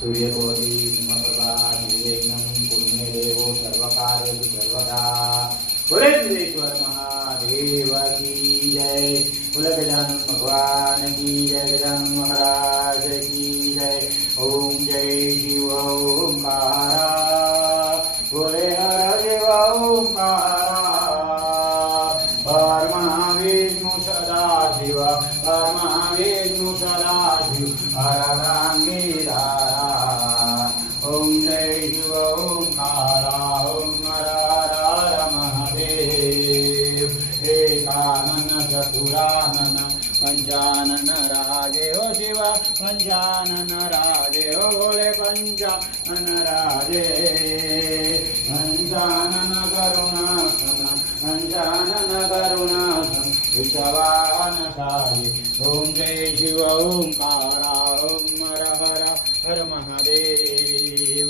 सूर्यकोटि समप्रभा निर्विघ्नं कुरु मे देवो सर्वकार्येषु सर्वदा। बोले सिद्धेश्वर महादेव की जय। बोले गजानन भगवान की जय, गजानन महाराज की जय। ओम जय शिव ओंकारा, बोले हर देव ओंकारा। हर महाविष्णु सदा शिव, हर महाविष्णु सदा शिव, हर गंगीधारा। ओम जय शिव ओंकारा, ओम हर हर महादेव। एकानन चतुरानन पंचानन राजे हो शिव, पंचानन राजे हो भोले, पंचानन राजे। पंचानन करुणासन, पंचानन करुणासन, विषवाहन साई। ओम जय शिव ओंकारा, ओम हर हर हर महादेव।